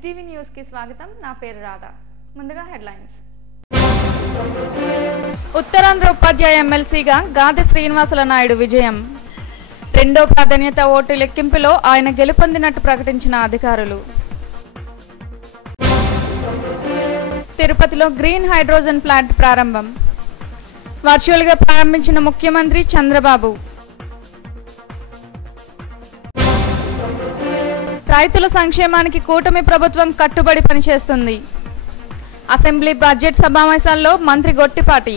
SDV news కి స్వాగతం. నా పేరు రాధా. ముందుగా హెడ్లైన్స్. ఉత్తరాంధ్ర ఉపాధ్యాయ ఎమ్మెల్సీగా గాది శ్రీనివాసుల నాయుడు విజయం. రెండో ప్రాధాన్యత ఓటు లెక్కింపులో ఆయన గెలుపొందినట్టు ప్రకటించిన అధికారులు. తిరుపతిలో గ్రీన్ హైడ్రోజన్ ప్లాంట్ ప్రారంభం. వర్చువల్గా ప్రారంభించిన ముఖ్యమంత్రి చంద్రబాబు. రైతుల సంక్షేమానికి కూటమి ప్రభుత్వం కట్టుబడి పనిచేస్తుంది. అసెంబ్లీ బడ్జెట్ సమావేశాల్లో మంత్రి గొట్టిపాటి.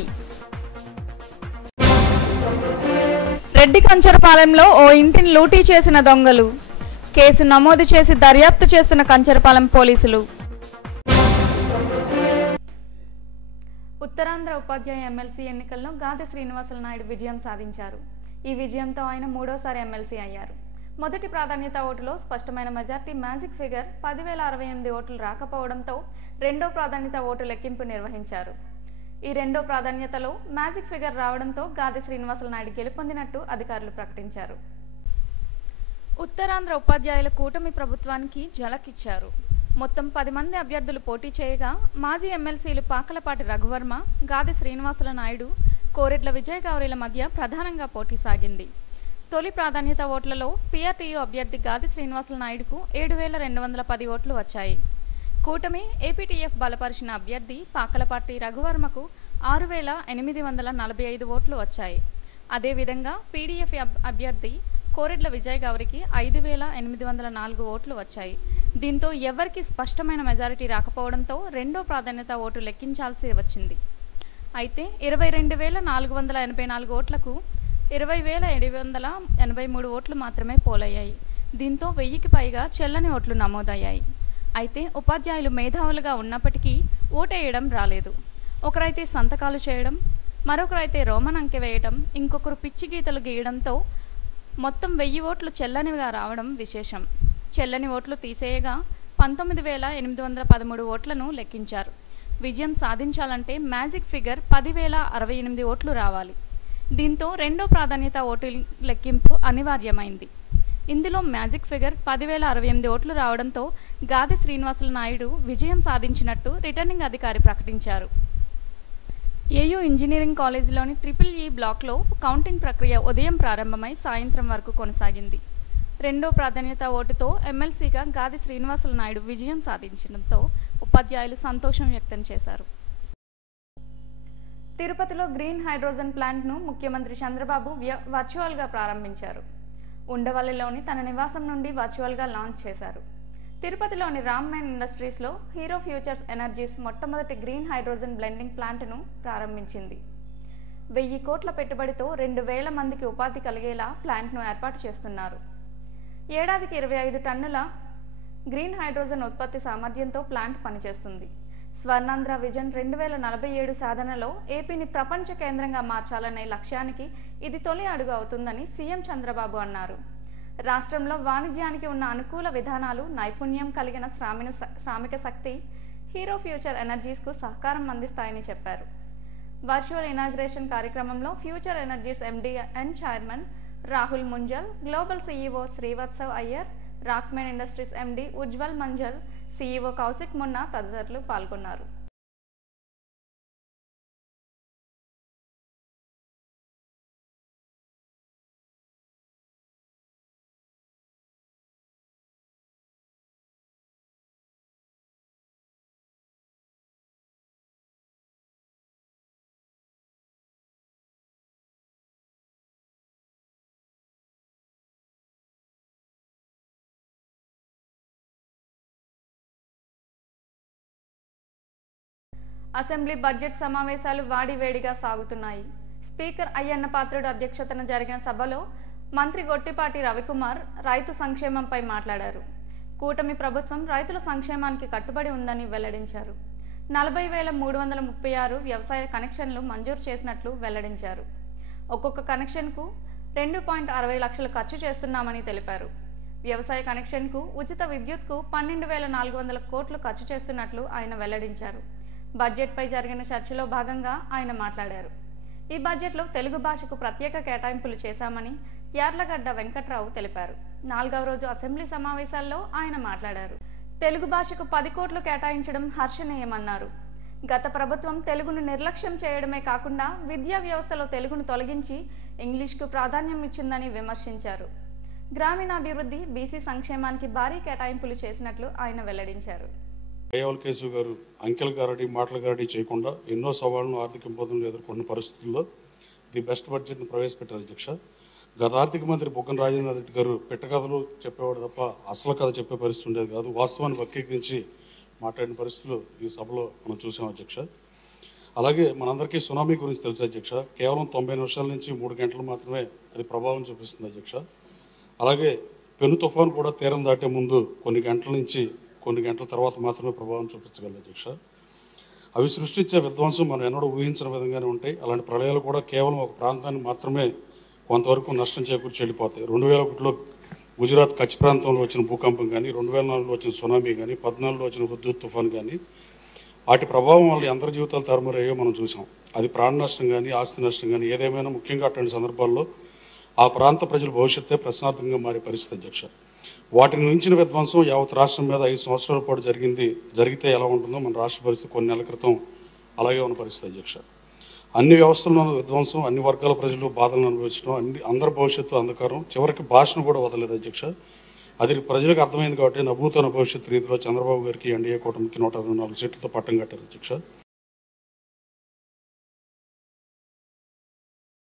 రెడ్డి కంచరపాలెంలో ఓ ఇంటిని లూటీ చేసిన దొంగలు. కేసు నమోదు చేసి దర్యాప్తు చేస్తున్న కంచరపాలెం పోలీసులు. ఉత్తరాంధ్ర ఉపాధ్యాయ ఎమ్మెల్సీ ఎన్నికల్లో గాది శ్రీనివాసుల నాయుడు విజయం సాధించారు. ఈ విజయంతో ఆయన మూడోసారి ఎమ్మెల్సీ అయ్యారు. మొదటి ప్రాధాన్యత ఓటులో స్పష్టమైన మెజార్టీ మ్యాజిక్ ఫిగర్ 10,068 ఓట్లు రాకపోవడంతో రెండో ప్రాధాన్యత ఓటు లెక్కింపు నిర్వహించారు. ఈ రెండో ప్రాధాన్యతలో మ్యాజిక్ ఫిగర్ రావడంతో గాది శ్రీనివాసుల నాయుడు గెలుపొందినట్టు అధికారులు ప్రకటించారు. ఉత్తరాంధ్ర ఉపాధ్యాయుల కూటమి ప్రభుత్వానికి ఝలకిచ్చారు. మొత్తం 10 మంది అభ్యర్థులు పోటీ చేయగా మాజీ ఎమ్మెల్సీలు పాకలపాటి రఘువర్మ, గాది శ్రీనివాసుల నాయుడు, కోరెడ్ల విజయ్ గౌరీల మధ్య ప్రధానంగా పోటీ సాగింది. తొలి ప్రాధాన్యత ఓట్లలో పీఆర్టీయూ అభ్యర్థి గాది శ్రీనివాసుల నాయుడుకు 7,210 ఓట్లు వచ్చాయి. కూటమి ఏపీటీఎఫ్ బలపరిచిన అభ్యర్థి పాకలపాటి రఘువర్మకు 6,845 ఓట్లు వచ్చాయి. అదేవిధంగా పీడీఎఫ్ అభ్యర్థి కోరెడ్ల విజయ్ గౌరికి 5,804 ఓట్లు వచ్చాయి. దీంతో ఎవరికి స్పష్టమైన మెజారిటీ రాకపోవడంతో రెండో ప్రాధాన్యత ఓటు లెక్కించాల్సి వచ్చింది. అయితే 22,484 ఓట్లకు 20,783 ఓట్లు మాత్రమే పోలయ్యాయి. దీంతో 1000కి పైగా చెల్లని ఓట్లు నమోదయ్యాయి. అయితే ఉపాధ్యాయులు మేధావులుగా ఉన్నప్పటికీ ఓటేయడం రాలేదు. ఒకరైతే సంతకాలు చేయడం, మరొకరైతే రోమన్ అంకె వేయడం, ఇంకొకరు పిచ్చి గీతలు గీయడంతో మొత్తం 1000 ఓట్లు చెల్లనివిగా రావడం విశేషం. చెల్లని ఓట్లు తీసేయగా 19,813 ఓట్లను లెక్కించారు. విజయం సాధించాలంటే మ్యాజిక్ ఫిగర్ 10,068 ఓట్లు రావాలి. దీంతో రెండో ప్రాధాన్యత ఓటు లెక్కింపు అనివార్యమైంది. ఇందులో మ్యాజిక్ ఫిగర్ 10,068 ఓట్లు రావడంతో గాది శ్రీనివాసుల నాయుడు విజయం సాధించినట్టు రిటర్నింగ్ అధికారి ప్రకటించారు. ఏయూ ఇంజనీరింగ్ కాలేజీలోని EEE బ్లాక్లో కౌంటింగ్ ప్రక్రియ ఉదయం ప్రారంభమై సాయంత్రం వరకు కొనసాగింది. రెండో ప్రాధాన్యత ఓటుతో ఎమ్మెల్సీగా గాది శ్రీనివాసుల నాయుడు విజయం సాధించడంతో ఉపాధ్యాయులు సంతోషం వ్యక్తం చేశారు. తిరుపతిలో గ్రీన్ హైడ్రోజన్ ప్లాంట్ను ముఖ్యమంత్రి చంద్రబాబు వర్చువల్గా ప్రారంభించారు. ఉండవల్లిలోని తన నివాసం నుండి వర్చువల్గా లాంచ్ చేశారు. తిరుపతిలోని రామ్మేన్ ఇండస్ట్రీస్లో హీరో ఫ్యూచర్స్ ఎనర్జీస్ మొట్టమొదటి గ్రీన్ హైడ్రోజన్ బ్లెండింగ్ ప్లాంట్ను ప్రారంభించింది. 1000 కోట్ల పెట్టుబడితో 2,000 మందికి ఉపాధి కలిగేలా ప్లాంట్ను ఏర్పాటు చేస్తున్నారు. ఏడాదికి 25 టన్నుల గ్రీన్ హైడ్రోజన్ ఉత్పత్తి సామర్థ్యంతో ప్లాంట్ పనిచేస్తుంది. స్వర్ణాంధ్ర విజన్ 2047 సాధనలో ఏపీని ప్రపంచ కేంద్రంగా మార్చాలనే లక్ష్యానికి ఇది తొలి అడుగు అవుతుందని సీఎం చంద్రబాబు అన్నారు. రాష్ట్రంలో వాణిజ్యానికి ఉన్న అనుకూల విధానాలు, నైపుణ్యం కలిగిన శ్రామిక శక్తి హీరో ఫ్యూచర్ ఎనర్జీస్కు సహకారం అందిస్తాయని చెప్పారు. వర్చువల్ ఇనాగ్రేషన్ కార్యక్రమంలో future energies MD and chairman Rahul Munjal, global CEO Srivatsav Iyer, Rockman industries MD Ujjwal Munjal, CEO Kaushik Munna తదితరులు పాల్గొన్నారు. అసెంబ్లీ బడ్జెట్ సమావేశాలు వాడివేడిగా సాగుతున్నాయి. స్పీకర్ అయ్యన్న పాత్రుడు అధ్యక్షతన జరిగిన సభలో మంత్రి గొట్టిపాటి రవికుమార్ రైతు సంక్షేమంపై మాట్లాడారు. కూటమి ప్రభుత్వం రైతుల సంక్షేమానికి కట్టుబడి ఉందని వెల్లడించారు. 40,336 వ్యవసాయ కనెక్షన్లు మంజూరు చేసినట్లు వెల్లడించారు. ఒక్కొక్క కనెక్షన్కు 2.60 లక్షలు ఖర్చు చేస్తున్నామని తెలిపారు. వ్యవసాయ కనెక్షన్కు ఉచిత విద్యుత్కు 12,400 కోట్లు ఖర్చు చేస్తున్నట్లు ఆయన వెల్లడించారు. బడ్జెట్పై జరిగిన చర్చలో భాగంగా ఆయన మాట్లాడారు. ఈ బడ్జెట్లో తెలుగు భాషకు ప్రత్యేక కేటాయింపులు చేశామని యార్లగడ్డ వెంకట్రావు తెలిపారు. 4వ రోజు అసెంబ్లీ సమావేశాల్లో ఆయన మాట్లాడారు. తెలుగు భాషకు 10 కోట్లు కేటాయించడం హర్షణీయమన్నారు. గత ప్రభుత్వం తెలుగును నిర్లక్ష్యం చేయడమే కాకుండా విద్యా వ్యవస్థలో తెలుగును తొలగించి ఇంగ్లీష్కు ప్రాధాన్యం ఇచ్చిందని విమర్శించారు. గ్రామీణాభివృద్ధి, బీసీ సంక్షేమానికి భారీ కేటాయింపులు చేసినట్లు ఆయన వెల్లడించారు. కేశవ్ గారు అంకెల గారడి మాటల గారడి చేయకుండా ఎన్నో సవాళ్లను ఆర్థిక ఇబ్బందులు ఎదుర్కొన్న పరిస్థితుల్లో ది బెస్ట్ బడ్జెట్ను ప్రవేశపెట్టారు అధ్యక్ష. గత ఆర్థిక మంత్రి బుగ్గన రాజేంద్ర రెడ్డి గారు పెట్టకథలు చెప్పేవాడు తప్ప అసలు కథ చెప్పే పరిస్థితి ఉండేది కాదు. వాస్తవాన్ని వక్రీకరించి మాట్లాడిన పరిస్థితులు ఈ సభలో మనం చూసాం అధ్యక్ష. అలాగే మనందరికీ సునామీ గురించి తెలుసు అధ్యక్ష. కేవలం 90 నిమిషాల నుంచి 3 గంటలు మాత్రమే అది ప్రభావం చూపిస్తుంది అధ్యక్ష. అలాగే పెను తుఫాను కూడా తీరం దాటే ముందు కొన్ని గంటల నుంచి కొన్ని గంటల తర్వాత మాత్రమే ప్రభావం చూపించగలదు అధ్యక్ష. అవి సృష్టించే విధ్వంసం మనం ఎన్నడూ ఊహించిన విధంగానే ఉంటాయి. అలాంటి ప్రళయాలు కూడా కేవలం ఒక ప్రాంతాన్ని మాత్రమే కొంతవరకు నష్టం చేకూర్చి వెళ్ళిపోతాయి. 2001లో గుజరాత్ కచ్ ప్రాంతంలో వచ్చిన భూకంపం కానీ, 2004లో వచ్చిన సునామీ కానీ, 2014లో వచ్చిన హుద్దూద్ తుఫాన్ కానీ, వాటి ప్రభావం వల్ల అందరి జీవితాలు తారుమారయ్యో మనం చూసాం. అది ప్రాణ నష్టం కానీ, ఆస్తి నష్టం కానీ ఏదేమైనా ముఖ్యంగా అటువంటి సందర్భాల్లో ఆ ప్రాంత ప్రజల భవిష్యత్తే ప్రశ్నార్థకంగా మారే పరిస్థితి అధ్యక్ష. వాటిని మించిన విధ్వంసం యావత్ రాష్ట్రం మీద 5 సంవత్సరాల పాటు జరిగితే ఎలా ఉంటుందో మన రాష్ట్ర పరిస్థితి కొన్ని నెలల క్రితం అలాగే ఉన్న పరిస్థితి అధ్యక్ష. అన్ని వ్యవస్థల్లో విధ్వంసం, అన్ని వర్గాల ప్రజలు బాధలను అనుభవించడం, అందరి భవిష్యత్తు అంధకారం, చివరికి భాషను కూడా వదలలేదు అధ్యక్ష. అది ప్రజలకు అర్థమైంది కాబట్టి నభూతన భవిష్యత్తు రీతిలో చంద్రబాబు గారికి ఎన్డీఏ కూటమికి 124 సీట్లతో పట్టం కట్టారు అధ్యక్ష.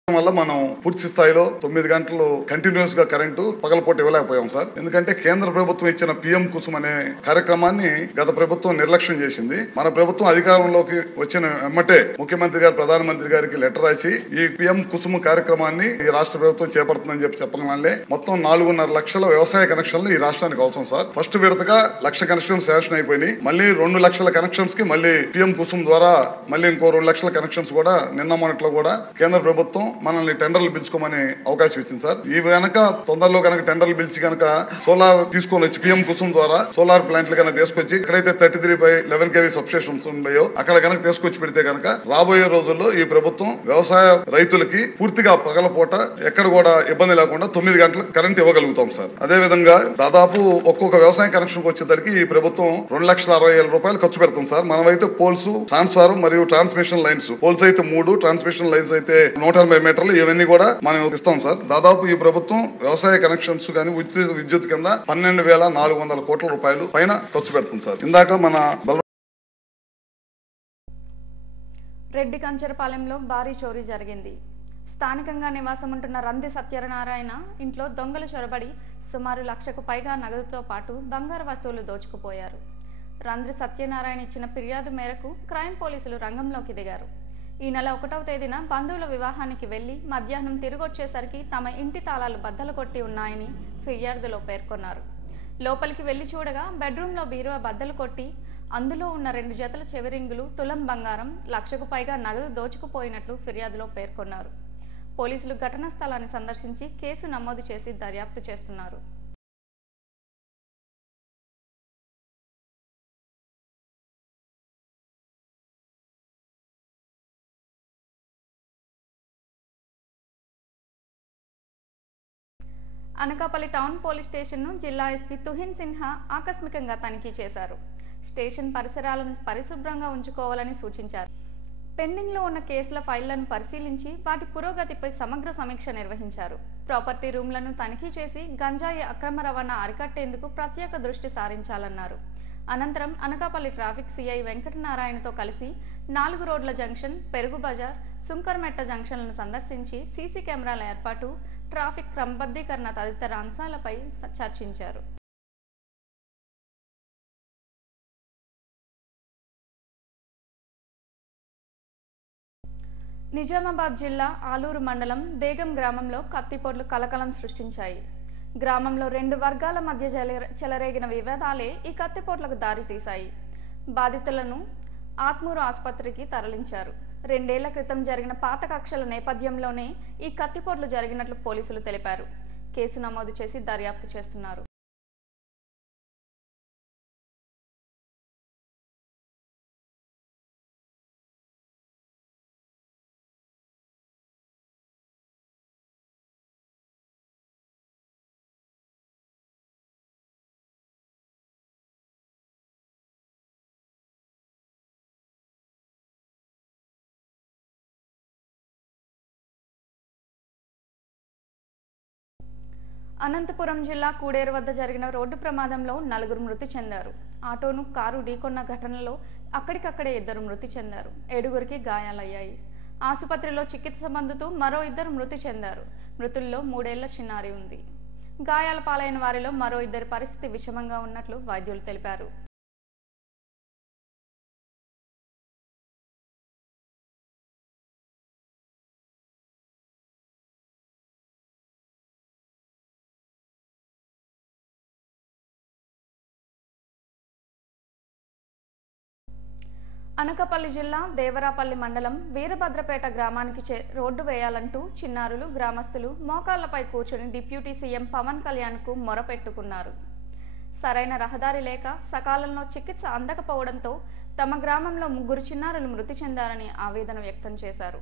వల్ల మనం పూర్తి స్థాయిలో 9 గంటలు కంటిన్యూస్ గా కరెంటు పగలపూట ఇవ్వలేకపోయాం సార్. ఎందుకంటే కేంద్ర ప్రభుత్వం ఇచ్చిన పిఎం కుసుమ్ అనే కార్యక్రమాన్ని గత ప్రభుత్వం నిర్లక్ష్యం చేసింది. మన ప్రభుత్వం అధికారంలోకి వచ్చిన వెమ్మటే ముఖ్యమంత్రి గారు ప్రధానమంత్రి గారికి లెటర్ రాసి ఈ పిఎం కుసుమ్ కార్యక్రమాన్ని ఈ రాష్ట్ర ప్రభుత్వం చేపడుతుందని చెప్పడం వల్లే మొత్తం 4.5 లక్షల వ్యవసాయ కనెక్షన్లు ఈ రాష్ట్రానికి అవసరం సార్. ఫస్ట్ విడతగా 1,00,000 కనెక్షన్స్ శాంక్షన్ అయిపోయినాయి. మళ్ళీ 2 లక్షల కనెక్షన్స్ కి మళ్ళీ పిఎం కుసుమ్ ద్వారా మళ్ళీ ఇంకో 2 లక్షల కనెక్షన్స్ కూడా నిన్న మొన్నట్లో కూడా కేంద్ర ప్రభుత్వం మనల్ని టెండర్లు పిలుచుకోమని అవకాశం ఇచ్చింది సార్. ఈ కనుక తొందరలో కనుక టెండర్లు పిలిచి కనుక సోలార్ తీసుకొని వచ్చి పిఎం కుసుమ్ ద్వారా సోలార్ ప్లాంట్లు కనుక తీసుకొచ్చి ఎక్కడైతే 33/11 kV సబ్స్టేషన్స్ ఉన్నాయో అక్కడ కనుక తీసుకొచ్చి పెడితే కనుక రాబోయే రోజుల్లో ఈ ప్రభుత్వం వ్యవసాయ రైతులకి పూర్తిగా పగలపూట ఎక్కడ కూడా ఇబ్బంది లేకుండా 9 గంటలు కరెంట్ ఇవ్వగలుగుతాం సార్. అదే విధంగా దాదాపు ఒక్కొక్క వ్యవసాయ కనెక్షన్ వచ్చేసరికి ఈ ప్రభుత్వం 2,60,000 రూపాయలు ఖర్చు పెడతాం సార్. మనమైతే పోల్స్, ట్రాన్స్ఫార్మర్ మరియు ట్రాన్స్మిషన్ లైన్స్, పోల్స్ అయితే 3, ట్రాన్స్మిషన్ లైన్స్ అయితే 180 మీటర్లు, ఇవన్నీ కూడా మనం ఇస్తాం సార్. దాదాపు ఈ ప్రభుత్వం వ్యవసాయ కనెక్షన్స్ కానీ విద్యుత్ కింద 12,400 కోట్ల రూపాయలు పైన ఖర్చు పెడుతుంది సార్. ఇందాక మన రెడ్డి కంచరపాలెంలో భారీ చోరీ జరిగింది. స్థానికంగా నివాసం ఉంటున్న రంది సత్యనారాయణ ఇంట్లో దొంగలు చొరబడి సుమారు 1,00,000కు పైగా నగదుతో పాటు బంగారు వస్తువులు దోచుకుపోయారు. రంది సత్యనారాయణ ఇచ్చిన ఫిర్యాదు మేరకు క్రైమ్ పోలీసులు రంగంలోకి దిగారు. ఈ నెల 1వ తేదీన బంధువుల వివాహానికి వెళ్లి మధ్యాహ్నం తిరిగొచ్చేసరికి తమ ఇంటి తాళాలు బద్దలు కొట్టి ఉన్నాయని ఫిర్యాదులో పేర్కొన్నారు. లోపలికి వెళ్లి చూడగా బెడ్రూమ్లో బీరువా బద్దలు కొట్టి అందులో ఉన్న 2 జతల చెవిరింగులు, తులం బంగారం, 1,00,000కు పైగా నగదు దోచుకుపోయినట్లు ఫిర్యాదులో పేర్కొన్నారు. పోలీసులు ఘటనా స్థలాన్ని సందర్శించి కేసు నమోదు చేసి దర్యాప్తు చేస్తున్నారు. అనకాపల్లి టౌన్ పోలీస్ స్టేషన్ను జిల్లా ఎస్పీ తుహిన్ సిన్హా ఆకస్మికంగా తనిఖీ చేశారు. స్టేషన్ పరిసరాలను పరిశుభ్రంగా ఉంచుకోవాలని సూచించారు. పెండింగ్లో ఉన్న కేసుల ఫైళ్లను పరిశీలించి వాటి పురోగతిపై సమగ్ర సమీక్ష నిర్వహించారు. ప్రాపర్టీ రూమ్లను తనిఖీ చేసి గంజాయి అక్రమ రవాణా అరికట్టేందుకు ప్రత్యేక దృష్టి సారించాలన్నారు. అనంతరం అనకాపల్లి ట్రాఫిక్ సిఐ వెంకటనారాయణతో కలిసి 4 రోడ్ల జంక్షన్, పెరుగు బజార్, సుంకర్మెట్ట జంక్షన్లను సందర్శించి సీసీ కెమెరాల ఏర్పాటు, ట్రాఫిక్ క్రమబద్ధీకరణ తదితర అంశాలపై చర్చించారు. నిజామాబాద్ జిల్లా ఆలూరు మండలం దేగం గ్రామంలో కత్తిపోట్లు కలకలం సృష్టించాయి. గ్రామంలో 2 వర్గాల మధ్య చెలరేగిన వివాదాలే ఈ కత్తిపోట్లకు దారితీశాయి. బాధితులను ఆత్మూరు ఆసుపత్రికి తరలించారు. 2 ఏళ్ల క్రితం జరిగిన పాత కక్షల నేపథ్యంలోనే ఈ కత్తిపోట్లు జరిగినట్లు పోలీసులు తెలిపారు. కేసు నమోదు చేసి దర్యాప్తు చేస్తున్నారు. అనంతపురం జిల్లా కూడేరు వద్ద జరిగిన రోడ్డు ప్రమాదంలో 4 మృతి చెందారు. ఆటోను కారు ఢీకొన్న ఘటనలో అక్కడికక్కడే 2 మృతి చెందారు. 7గురికి గాయాలయ్యాయి. ఆసుపత్రిలో చికిత్స పొందుతూ మరో 2 మృతి చెందారు. మృతుల్లో 3 ఏళ్ల చిన్నారి ఉంది. గాయాల పాలైన వారిలో మరో 2 పరిస్థితి విషమంగా ఉన్నట్లు వైద్యులు తెలిపారు. అనకాపల్లి జిల్లా దేవరాపల్లి మండలం వీరభద్రపేట గ్రామానికి రోడ్డు వేయాలంటూ చిన్నారులు గ్రామస్తులు మోకాళ్లపై కూర్చుని డిప్యూటీ సీఎం పవన్ కళ్యాణ్కు మొరపెట్టుకున్నారు. సరైన రహదారి లేక సకాలంలో చికిత్స అందకపోవడంతో తమ గ్రామంలో 3 చిన్నారులు మృతి చెందారని ఆవేదన వ్యక్తం చేశారు.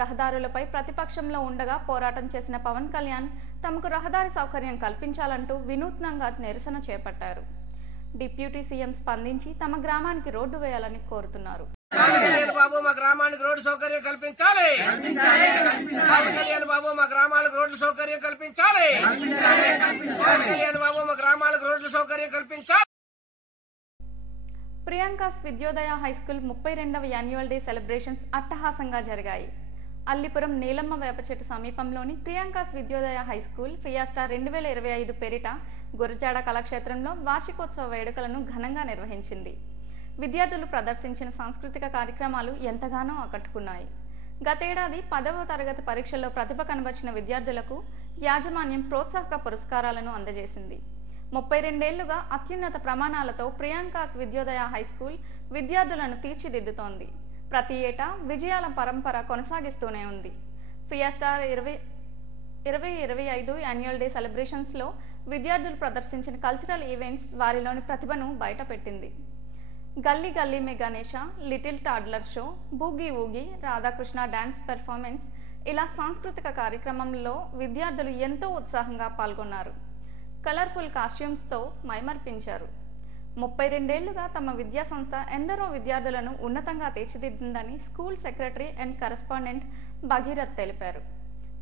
రహదారులపై ప్రతిపక్షంలో ఉండగా పోరాటం చేసిన పవన్ కళ్యాణ్ తమకు రహదారి సౌకర్యం కల్పించాలంటూ వినూత్నంగా నిరసన చేపట్టారు. డిప్యూటీ సీఎం స్పందించి తమ గ్రామానికి రోడ్డు వేయాలని కోరుతున్నారు. బాబు మా గ్రామానికి రోడ్డు సౌకర్యం కల్పించాలి. బాబు మా గ్రామాలకు రోడ్డు సౌకర్యం కల్పించాలి. బాబు మా గ్రామాలకు రోడ్డు సౌకర్యం కల్పించాలి. ప్రియాంకాస్ విద్యోదయ హైస్కూల్ 32వ యాన్యువల్ డే సెలబ్రేషన్స్ అట్టహాసంగా జరిగాయి. అల్లిపురం నీలమ్మ వేపచెట్టు సమీపంలోని ప్రియాంకాస్ విద్యోదయ హైస్కూల్ ఫియాస్టా 2025 పేరిట గురజాడ కళాక్షేత్రంలో వార్షికోత్సవ వేడుకలను ఘనంగా నిర్వహించింది. విద్యార్థులు ప్రదర్శించిన సాంస్కృతిక కార్యక్రమాలు ఎంతగానో ఆకట్టుకున్నాయి. గతేడాది 10వ తరగతి పరీక్షల్లో ప్రతిభ కనబర్చిన విద్యార్థులకు యాజమాన్యం ప్రోత్సాహక పురస్కారాలను అందజేసింది. 32 ఏళ్లుగా అత్యున్నత ప్రమాణాలతో ప్రియాంకాస్ విద్యోదయ హైస్కూల్ విద్యార్థులను తీర్చిదిద్దుతోంది. ప్రతి ఏటా విజయాల పరంపర కొనసాగిస్తూనే ఉంది. ఫియాస్టా 2025 యాన్యువల్ డే సెలబ్రేషన్స్లో విద్యార్థులు ప్రదర్శించిన కల్చరల్ ఈవెంట్స్ వారిలోని ప్రతిభను బయటపెట్టింది. గల్లీ గల్లీ మే గణేష, little toddler show, boogie woogie, Radhakrishna dance performance ఇలా సాంస్కృతిక కార్యక్రమంలో విద్యార్థులు ఎంతో ఉత్సాహంగా పాల్గొన్నారు. కలర్ఫుల్ కాస్ట్యూమ్స్తో మైమర్పించారు. 32 ఏళ్లుగా తమ విద్యా సంస్థ ఎందరో విద్యార్థులను ఉన్నతంగా తీర్చిదిద్దిందని school secretary and correspondent Bhagirath తెలిపారు.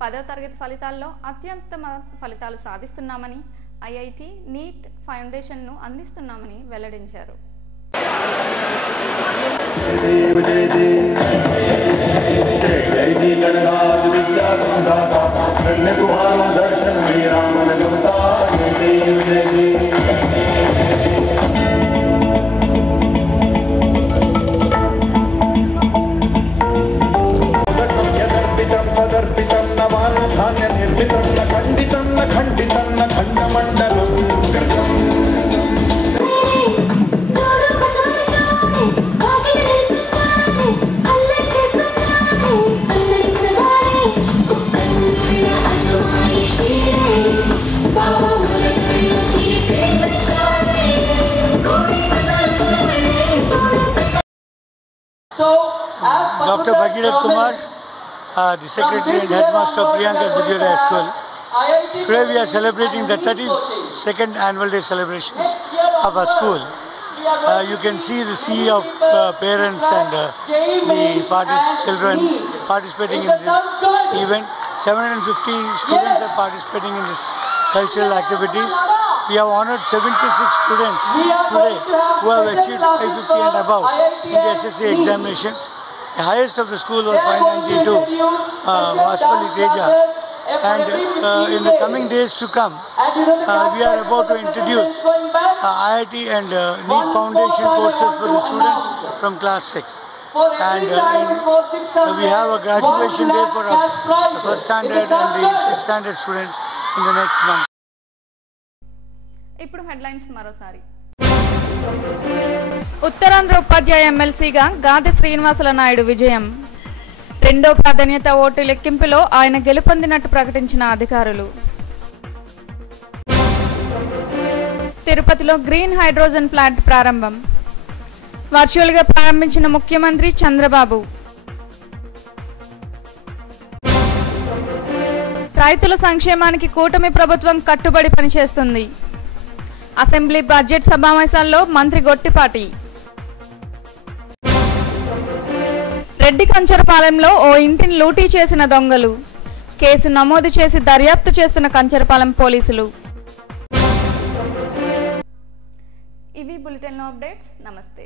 10వ తరగతి ఫలితాల్లో అత్యుత్తమ ఫలితాలు సాధిస్తున్నామని, ఐఐటి, నీట్ ఫౌండేషన్ను అందిస్తున్నామని వెల్లడించారు. Dr. Bhagirath Kumar, the Secretary and Headmaster of Priyanka's Vidyodaya School. Today we are celebrating the 32nd annual day celebrations of our school. You can see the sea of parents and the children participating in this event. 750 students are participating in this cultural activities. We have honored 76 students today who have achieved 550 and above in the SSC examinations. The highest of the school was 592, Vaspali Teja. And in the coming days to come, we are about to introduce IIT and NEET Foundation courses for the students from class 6. And we have a graduation day for our first standard and the 6th standard students in the next month. ఇప్పుడు headlines మరోసారి. ఉత్తరాంధ్ర ఉపాధ్యాయ ఎమ్మెల్సీగా గాదె శ్రీనివాసుల నాయుడు విజయం. 2వ ప్రాధాన్యత vote లెక్కింపులో ఆయన గెలుపొందినట్టు ప్రకటించిన అధికారులు. తిరుపతిలో గ్రీన్ హైడ్రోజన్ ప్లాంట్ ప్రారంభం. వర్చువల్గా ప్రారంభించిన ముఖ్యమంత్రి చంద్రబాబు. రైతుల సంక్షేమానికి కూటమి ప్రభుత్వం కట్టుబడి పనిచేస్తుంది. అసెంబ్లీ బడ్జెట్ సమావేశాల్లో మంత్రి గొట్టిపాటి. రెడ్డి కంచరపాలెంలో ఓ ఇంటిని లూటీ చేసిన దొంగలు. కేసు నమోదు చేసి దర్యాప్తు చేస్తున్న కంచరపాలెం పోలీసులు. ఇవి బులెటిన్ అప్డేట్స్. నమస్తే.